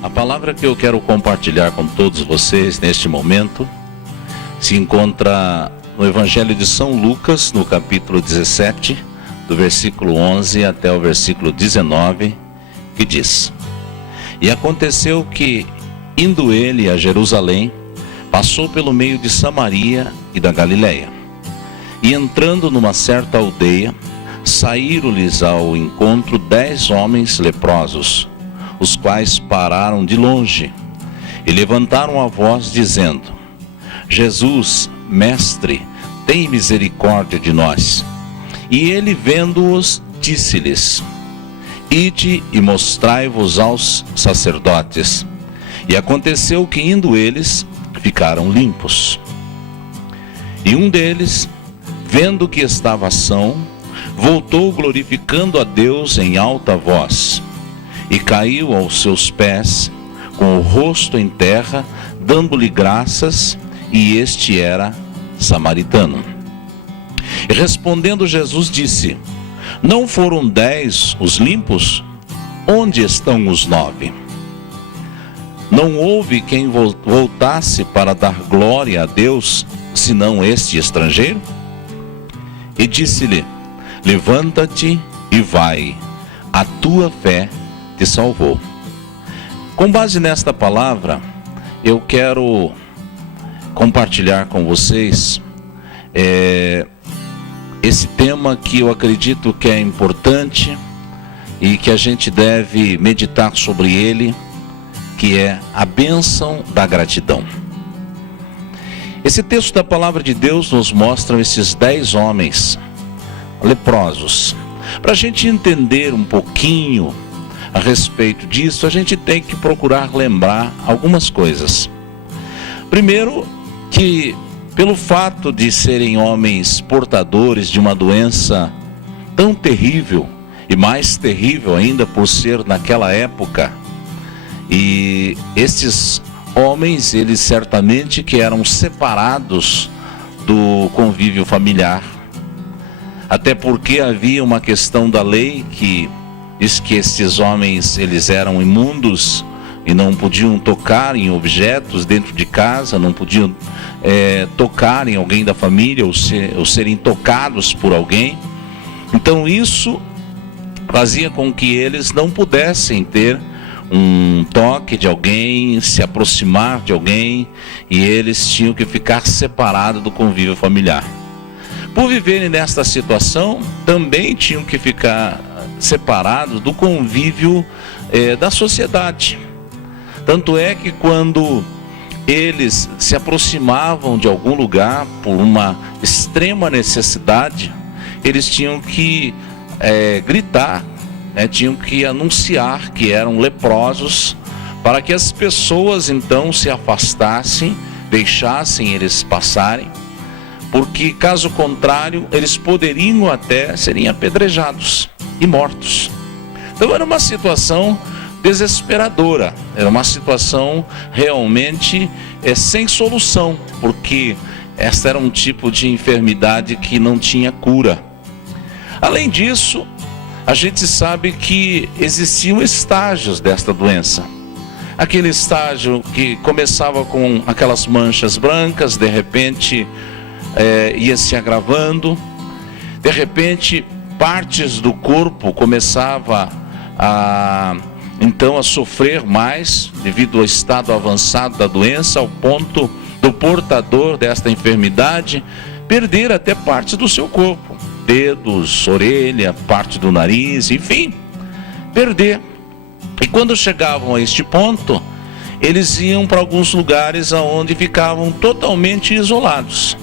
A palavra que eu quero compartilhar com todos vocês neste momento se encontra no Evangelho de São Lucas, no capítulo 17, do versículo 11 até o versículo 19, que diz: E aconteceu que, indo ele a Jerusalém, passou pelo meio de Samaria e da Galileia. E entrando numa certa aldeia, saíram-lhes ao encontro 10 homens leprosos, os quais pararam de longe e levantaram a voz dizendo: Jesus, mestre, tem misericórdia de nós. E ele, vendo-os, disse-lhes: Ide e mostrai-vos aos sacerdotes. E aconteceu que, indo eles, ficaram limpos. E um deles, vendo que estava são, voltou glorificando a Deus em alta voz, e caiu aos seus pés, com o rosto em terra, dando-lhe graças, e este era samaritano. E respondendo Jesus disse: Não foram 10 os limpos? Onde estão os 9? Não houve quem voltasse para dar glória a Deus, senão este estrangeiro? E disse-lhe: Levanta-te e vai, a tua fé te salvou. Com base nesta palavra, eu quero compartilhar com vocês esse tema que eu acredito que é importante e que a gente deve meditar sobre ele, que é a bênção da gratidão. Esse texto da palavra de Deus nos mostra esses 10 homens leprosos. Para a gente entender um pouquinho a respeito disso, a gente tem que procurar lembrar algumas coisas. Primeiro, que pelo fato de serem homens portadores de uma doença tão terrível, e mais terrível ainda por ser naquela época, e estes homens, eles certamente que eram separados do convívio familiar, até porque havia uma questão da lei que diz que estes homens, eles eram imundos e não podiam tocar em objetos dentro de casa, não podiam tocar em alguém da família ou serem tocados por alguém. Então isso fazia com que eles não pudessem ter um toque de alguém, se aproximar de alguém, e eles tinham que ficar separados do convívio familiar. Por viverem nesta situação, também tinham que ficar separados do convívio da sociedade. Tanto é que quando eles se aproximavam de algum lugar por uma extrema necessidade, eles tinham que gritar, tinham que anunciar que eram leprosos, para que as pessoas então se afastassem, deixassem eles passarem, porque caso contrário eles poderiam até serem apedrejados e mortos. Então era uma situação desesperadora, era uma situação realmente sem solução, porque esta era um tipo de enfermidade que não tinha cura. Além disso, a gente sabe que existiam estágios desta doença. Aquele estágio que começava com aquelas manchas brancas, de repente ia se agravando, de repente partes do corpo começava então a sofrer mais devido ao estado avançado da doença, ao ponto do portador desta enfermidade perder até partes do seu corpo, dedos, orelha, parte do nariz, enfim, perder. E quando chegavam a este ponto, eles iam para alguns lugares onde ficavam totalmente isolados,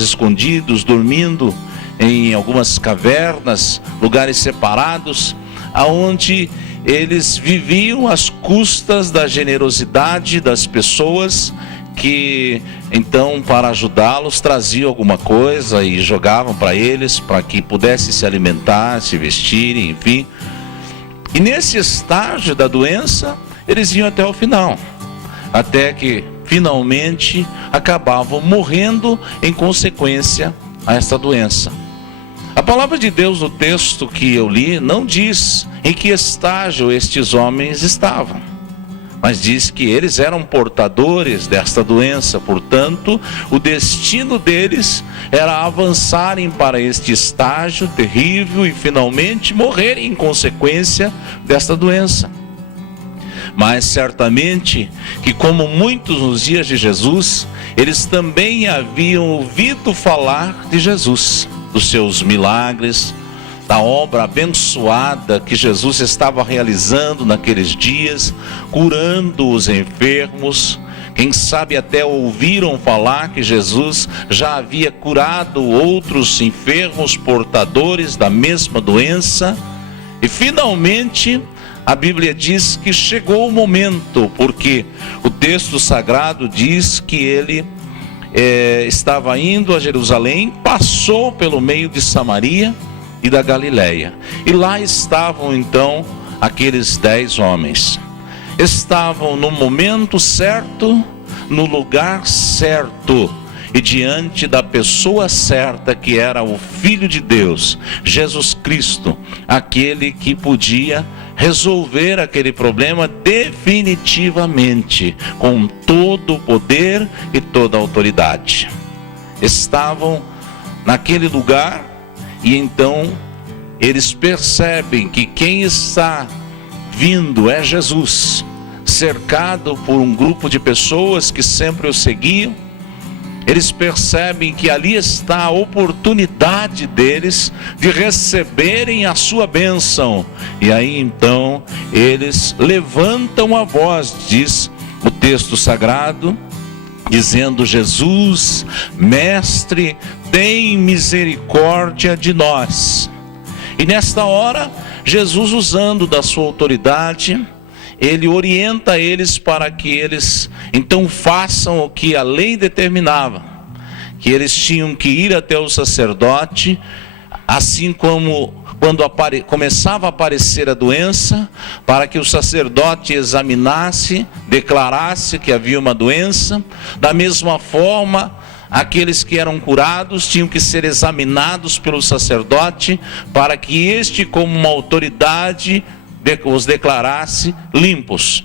escondidos, dormindo em algumas cavernas, lugares separados, aonde eles viviam às custas da generosidade das pessoas que então, para ajudá-los, traziam alguma coisa e jogavam para eles, para que pudessem se alimentar, se vestirem, enfim. E nesse estágio da doença, eles iam até o final, até que finalmente acabavam morrendo em consequência a esta doença. A palavra de Deus no texto que eu li não diz em que estágio estes homens estavam. mas diz que eles eram portadores desta doença, portanto, o destino deles era avançarem para este estágio terrível e finalmente morrerem em consequência desta doença. Mas certamente que, como muitos nos dias de Jesus, eles também haviam ouvido falar de Jesus, dos seus milagres, da obra abençoada que Jesus estava realizando naqueles dias, curando os enfermos. Quem sabe até ouviram falar que Jesus já havia curado outros enfermos portadores da mesma doença. E finalmente a Bíblia diz que chegou o momento, porque o texto sagrado diz que ele estava indo a Jerusalém, passou pelo meio de Samaria e da Galileia. E lá estavam então aqueles 10 homens. Estavam no momento certo, no lugar certo e diante da pessoa certa, que era o Filho de Deus, Jesus Cristo, aquele que podia resolver aquele problema definitivamente, com todo o poder e toda a autoridade. Estavam naquele lugar e então eles percebem que quem está vindo é Jesus, cercado por um grupo de pessoas que sempre o seguiam. Eles percebem que ali está a oportunidade deles de receberem a sua bênção. E aí então eles levantam a voz, diz o texto sagrado, dizendo: Jesus, Mestre, tem misericórdia de nós. E nesta hora, Jesus, usando da sua autoridade, ele orienta eles para que eles então façam o que a lei determinava, que eles tinham que ir até o sacerdote, assim como quando começava a aparecer a doença, para que o sacerdote examinasse, declarasse que havia uma doença. Da mesma forma, aqueles que eram curados tinham que ser examinados pelo sacerdote, para que este, como uma autoridade, os declarasse limpos.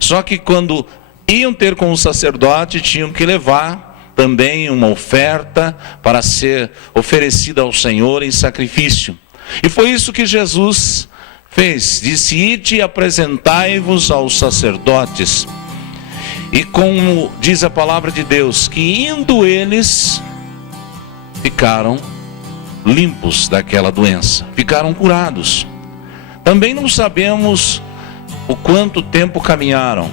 Só que quando iam ter com o sacerdote, tinham que levar também uma oferta para ser oferecida ao Senhor em sacrifício. E foi isso que Jesus fez. Disse: ide e apresentai-vos aos sacerdotes. E como diz a palavra de Deus, que indo eles, ficaram limpos daquela doença, ficaram curados. Também não sabemos o quanto tempo caminharam,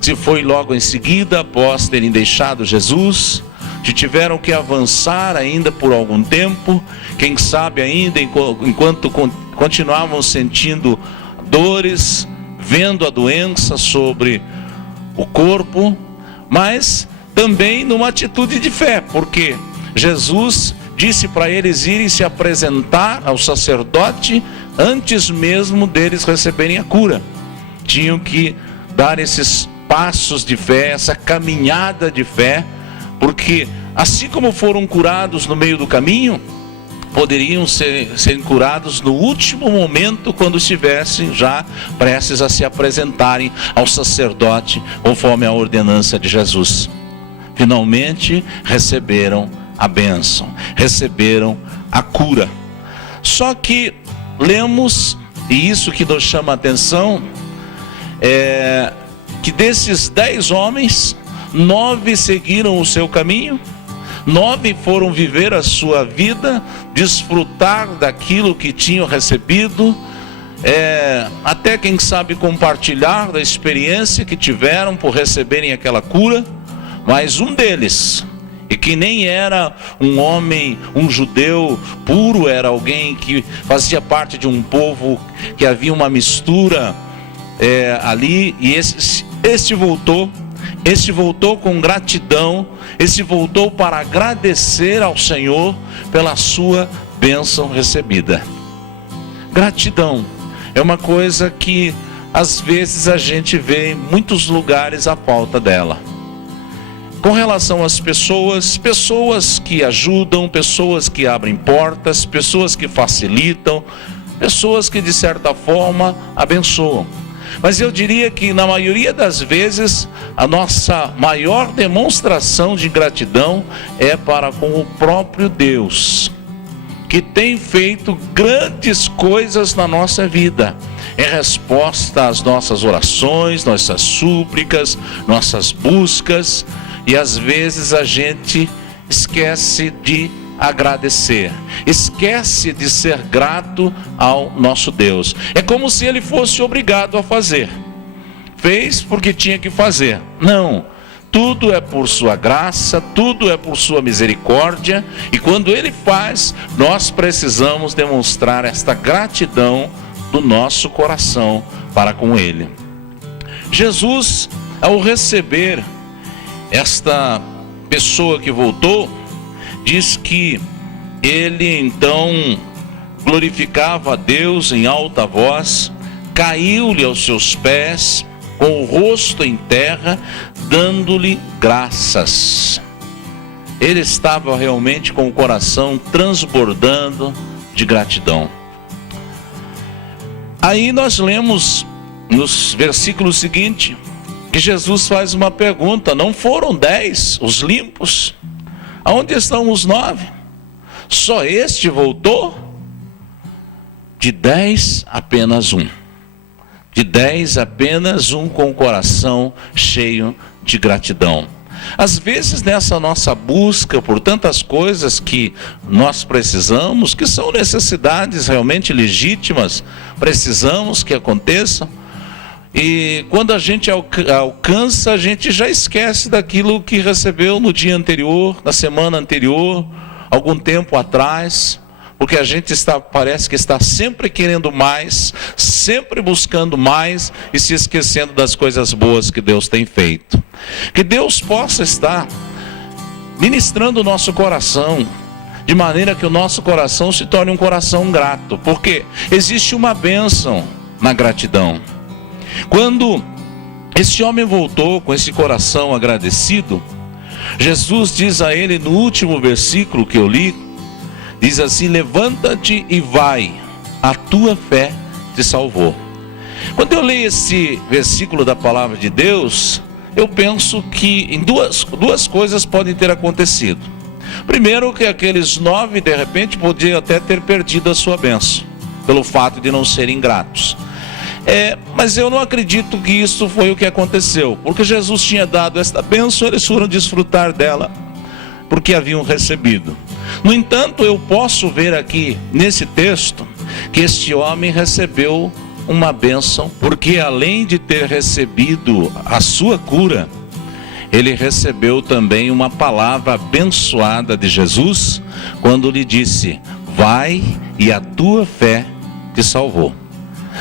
se foi logo em seguida, após terem deixado Jesus, se tiveram que avançar ainda por algum tempo, quem sabe ainda enquanto continuavam sentindo dores, vendo a doença sobre o corpo, mas também numa atitude de fé, porque Jesus disse para eles irem se apresentar ao sacerdote antes mesmo deles receberem a cura. Tinham que dar esses passos de fé, essa caminhada de fé, porque assim como foram curados no meio do caminho, poderiam ser curados no último momento, quando estivessem já prestes a se apresentarem ao sacerdote, conforme a ordenança de Jesus. Finalmente receberam a bênção, receberam a cura. Só que lemos, e isso que nos chama a atenção, que desses 10 homens, 9 seguiram o seu caminho, 9 foram viver a sua vida, desfrutar daquilo que tinham recebido, até quem sabe compartilhar da experiência que tiveram por receberem aquela cura. Mas um deles, e que nem era um homem, um judeu puro, era alguém que fazia parte de um povo que havia uma mistura ali, e este voltou com gratidão, este voltou para agradecer ao Senhor pela sua bênção recebida. Gratidão é uma coisa que às vezes a gente vê em muitos lugares a falta dela. Com relação às pessoas que ajudam, pessoas que abrem portas, pessoas que facilitam, pessoas que de certa forma abençoam. Mas eu diria que na maioria das vezes a nossa maior demonstração de gratidão é para com o próprio Deus, que tem feito grandes coisas na nossa vida, em resposta às nossas orações, nossas súplicas, nossas buscas, e às vezes a gente esquece de agradecer, esquece de ser grato ao nosso Deus. É como se ele fosse obrigado a fazer. Fez porque tinha que fazer. Não, tudo é por sua graça, tudo é por sua misericórdia, e quando ele faz, nós precisamos demonstrar esta gratidão do nosso coração para com ele. Jesus, ao receber esta pessoa que voltou, diz que ele então glorificava a Deus em alta voz, caiu-lhe aos seus pés, com o rosto em terra, dando-lhe graças. Ele estava realmente com o coração transbordando de gratidão. Aí nós lemos nos versículos seguintes que Jesus faz uma pergunta: não foram 10 os limpos? Aonde estão os 9? Só este voltou? De 10, apenas um. De 10, apenas um com o coração cheio de gratidão. Às vezes nessa nossa busca por tantas coisas que nós precisamos, que são necessidades realmente legítimas, precisamos que aconteçam, e quando a gente alcança, a gente já esquece daquilo que recebeu no dia anterior, na semana anterior, algum tempo atrás, porque a gente parece que está sempre querendo mais, sempre buscando mais e se esquecendo das coisas boas que Deus tem feito. Que Deus possa estar ministrando o nosso coração, de maneira que o nosso coração se torne um coração grato, porque existe uma bênção na gratidão. Quando esse homem voltou com esse coração agradecido, Jesus diz a ele no último versículo que eu li, diz assim: levanta-te e vai, a tua fé te salvou. Quando eu leio esse versículo da palavra de Deus, eu penso que em duas coisas podem ter acontecido. Primeiro, que aqueles 9 de repente podiam até ter perdido a sua bênção, pelo fato de não serem gratos. Mas eu não acredito que isso foi o que aconteceu, porque Jesus tinha dado esta bênção, eles foram desfrutar dela, porque haviam recebido. No entanto, eu posso ver aqui nesse texto que este homem recebeu uma bênção, porque além de ter recebido a sua cura, ele recebeu também uma palavra abençoada de Jesus, quando lhe disse: vai e a tua fé te salvou.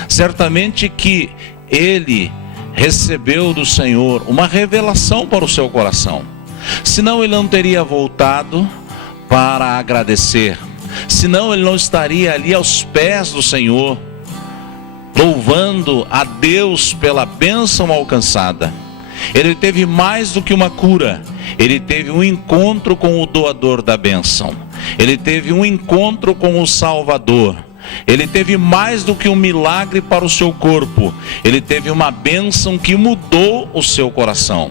Certamente que ele recebeu do Senhor uma revelação para o seu coração, senão ele não teria voltado para agradecer, senão ele não estaria ali aos pés do Senhor, louvando a Deus pela bênção alcançada. Ele teve mais do que uma cura, ele teve um encontro com o doador da bênção, ele teve um encontro com o Salvador, ele teve mais do que um milagre para o seu corpo, ele teve uma bênção que mudou o seu coração.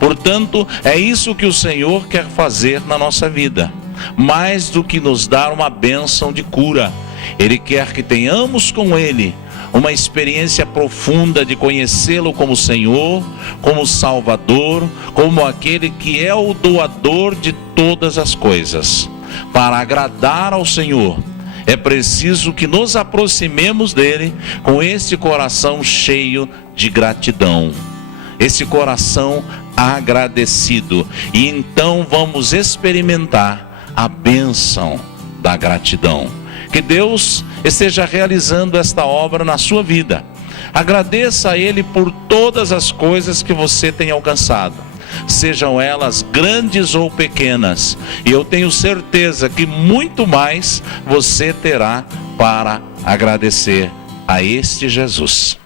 Portanto, é isso que o Senhor quer fazer na nossa vida, mais do que nos dar uma bênção de cura. Ele quer que tenhamos com Ele uma experiência profunda de conhecê-lo como Senhor, como Salvador, como aquele que é o doador de todas as coisas. Para agradar ao Senhor, é preciso que nos aproximemos dele com esse coração cheio de gratidão, esse coração agradecido, e então vamos experimentar a bênção da gratidão. Que Deus esteja realizando esta obra na sua vida. Agradeça a Ele por todas as coisas que você tem alcançado, sejam elas grandes ou pequenas, e eu tenho certeza que muito mais você terá para agradecer a este Jesus.